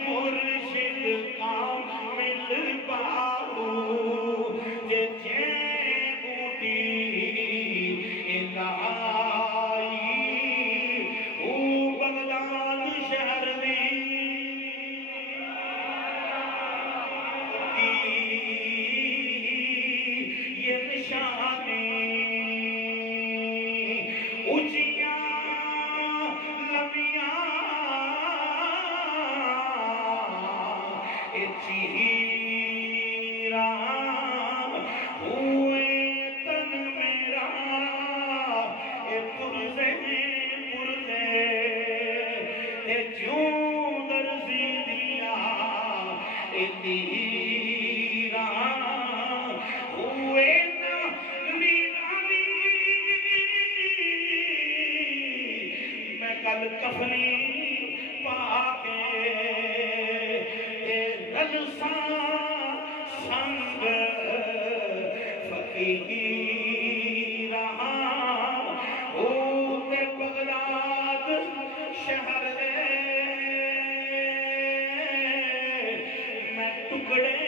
مرشد کامل باہو جے بوٹی انتہائی او بغداد شہر دی یہ نشانی اچھیاں لمیاں چہیرہ ہوئے تن میرا پرزے جوں درزی دیا تیرہ ہوئے نا میرانی میں کل کفنی پاکے سنگ فقیرہ ہوتے بغداد شہر میں ٹکڑے